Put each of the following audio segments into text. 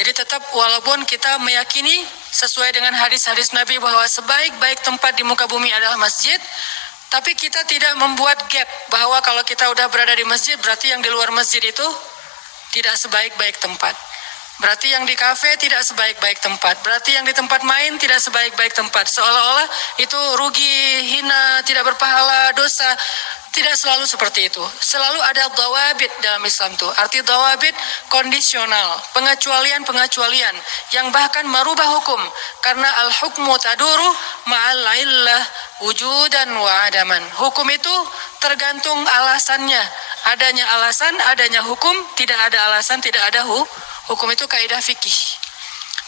Jadi tetap walaupun kita meyakini sesuai dengan hadis-hadis Nabi bahwa sebaik-baik tempat di muka bumi adalah masjid, tapi kita tidak membuat gap bahwa kalau kita udah berada di masjid berarti yang di luar masjid itu tidak sebaik-baik tempat. Berarti yang di kafe tidak sebaik-baik tempat. Berarti yang di tempat main tidak sebaik-baik tempat. Seolah-olah itu rugi, hina, tidak berpahala, dosa. Tidak selalu seperti itu. Selalu ada dawabit dalam Islam itu. Arti dawabit kondisional, pengecualian-pengecualian yang bahkan merubah hukum. Karena al-hukmu taduru ma'al illah wujudan wa adaman. Hukum itu tergantung alasannya. Adanya alasan, adanya hukum, tidak ada alasan, tidak ada hukum. Itu kaidah fikih.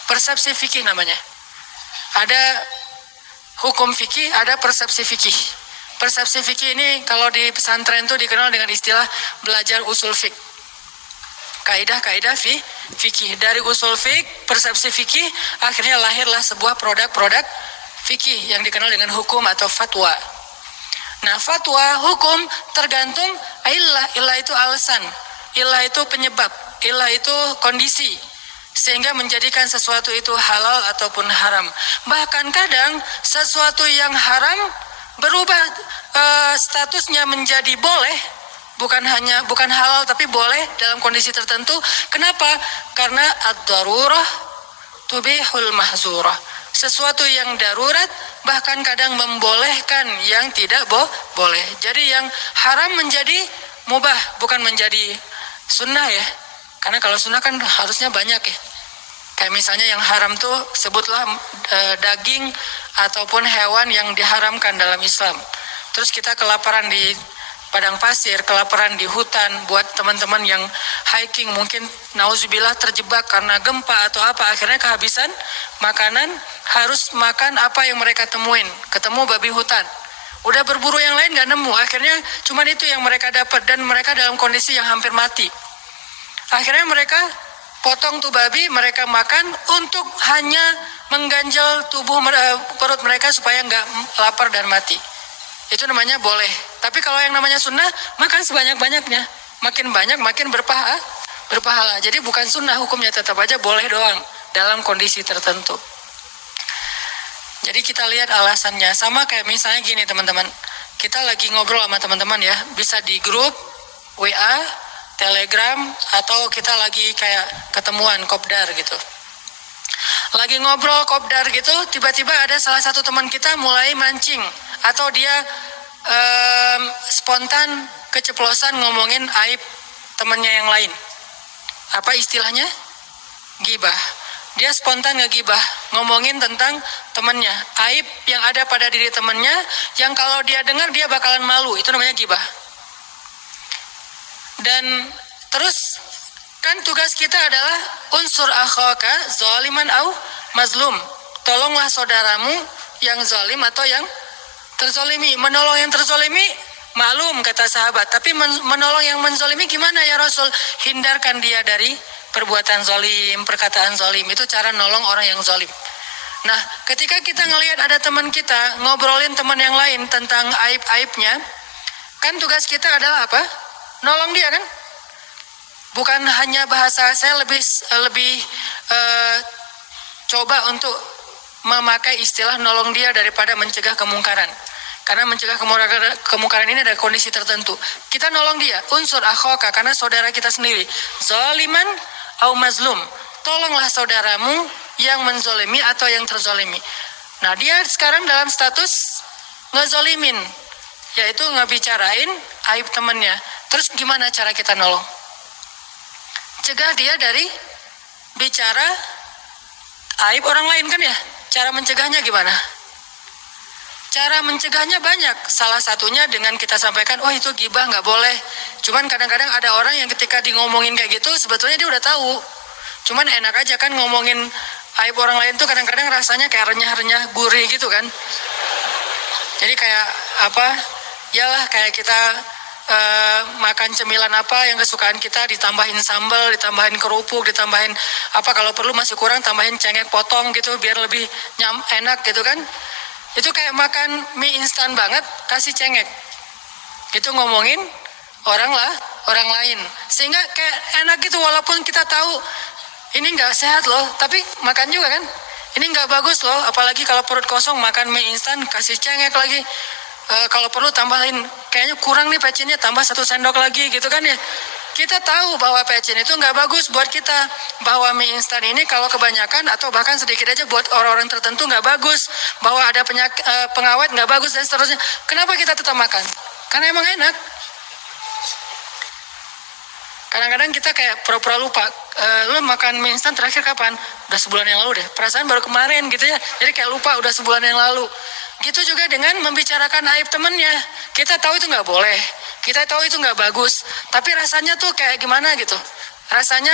Persepsi fikih namanya. Ada hukum fikih, ada persepsi fikih. Persepsi fikih ini kalau di pesantren itu dikenal dengan istilah belajar usul fik. Kaidah-kaidah fikih. Dari usul fik, persepsi fikih, akhirnya lahirlah sebuah produk-produk fikih yang dikenal dengan hukum atau fatwa. Nah, fatwa, hukum tergantung illah. Illah itu alasan. Illah itu penyebab. Illah itu kondisi. Sehingga menjadikan sesuatu itu halal ataupun haram. Bahkan kadang sesuatu yang haram berubah statusnya menjadi boleh, bukan halal tapi boleh dalam kondisi tertentu. Kenapa? Karena ad-darurah tubihul mahzurah. Sesuatu yang darurat bahkan kadang membolehkan yang tidak boleh. Jadi yang haram menjadi mubah, bukan menjadi sunnah ya. Karena kalau sunnah kan harusnya banyak ya. Kayak misalnya yang haram tuh sebutlah daging ataupun hewan yang diharamkan dalam Islam. Terus kita kelaparan di padang pasir, kelaparan di hutan, buat teman-teman yang hiking mungkin nauzubillah terjebak karena gempa atau apa, akhirnya kehabisan makanan, harus makan apa yang mereka temuin. Ketemu babi hutan, udah berburu yang lain gak nemu, akhirnya cuman itu yang mereka dapat dan mereka dalam kondisi yang hampir mati. Akhirnya mereka potong tuh babi, mereka makan untuk hanya mengganjal tubuh perut mereka supaya nggak lapar dan mati. Itu namanya boleh. Tapi kalau yang namanya sunnah, makan sebanyak-banyaknya. Makin banyak, makin berpahala. Jadi bukan sunnah, hukumnya tetap aja boleh doang dalam kondisi tertentu. Jadi kita lihat alasannya. Sama kayak misalnya gini teman-teman. Kita lagi ngobrol sama teman-teman ya. Bisa di grup, WA, Telegram, atau kita lagi kayak ketemuan kopdar gitu. Lagi ngobrol kopdar gitu, tiba-tiba ada salah satu teman kita mulai mancing atau dia spontan keceplosan ngomongin aib temannya yang lain. Apa istilahnya? Gibah. Dia spontan ngegibah, ngomongin tentang temannya, aib yang ada pada diri temannya yang kalau dia dengar dia bakalan malu. Itu namanya gibah. Dan terus kan tugas kita adalah unsur akhaka zaliman au mazlum. Tolonglah saudaramu yang zalim atau yang terzalimi. Menolong yang terzalimi maklum kata sahabat, tapi menolong yang menzalimi gimana ya Rasul? Hindarkan dia dari perbuatan zalim, perkataan zalim. Itu cara nolong orang yang zalim. Nah, ketika kita ngelihat ada teman kita ngobrolin teman yang lain tentang aib-aibnya, kan tugas kita adalah apa? Nolong dia kan? Bukan hanya bahasa, saya lebih coba untuk memakai istilah nolong dia daripada mencegah kemungkaran. Karena mencegah kemungkaran ini ada kondisi tertentu. Kita nolong dia, unsur akhaka, karena saudara kita sendiri. Zaliman au mazlum. Tolonglah saudaramu yang menzolimi atau yang terzolimi. Nah, dia sekarang dalam status ngezolimin, yaitu ngebicarain aib temannya. Terus gimana cara kita nolong? Cegah dia dari bicara aib orang lain kan ya? Cara mencegahnya gimana? Cara mencegahnya banyak. Salah satunya dengan kita sampaikan, oh itu gibah nggak boleh. Cuman kadang-kadang ada orang yang ketika di ngomongin kayak gitu, sebetulnya dia udah tahu. Cuman enak aja kan ngomongin aib orang lain tuh kadang-kadang rasanya kayak renyah-renyah gurih gitu kan. Jadi kayak apa? Yalah kayak kita makan cemilan apa yang kesukaan kita, ditambahin sambal, ditambahin kerupuk, ditambahin apa, kalau perlu masih kurang tambahin cengek potong gitu biar lebih enak gitu kan. Itu kayak makan mie instan banget kasih cengek. Itu ngomongin orang lain. Sehingga kayak enak gitu walaupun kita tahu ini nggak sehat loh, tapi makan juga kan. Ini nggak bagus loh, apalagi kalau perut kosong makan mie instan, kasih cengek lagi. Kalau perlu tambahin, kayaknya kurang nih pecinnya, tambah 1 sendok lagi gitu kan ya. Kita tahu bahwa pecin itu nggak bagus buat kita, bahwa mie instan ini kalau kebanyakan atau bahkan sedikit aja buat orang-orang tertentu nggak bagus, bahwa ada pengawet nggak bagus dan seterusnya. Kenapa kita tetap makan? Karena emang enak. Kadang-kadang kita kayak pura-pura lupa. Lo makan mie instan terakhir kapan? Udah sebulan yang lalu deh. Perasaan baru kemarin gitu ya. Jadi kayak lupa udah sebulan yang lalu. Gitu juga dengan membicarakan aib temennya. Kita tahu itu nggak boleh. Kita tahu itu nggak bagus. Tapi rasanya tuh kayak gimana gitu. Rasanya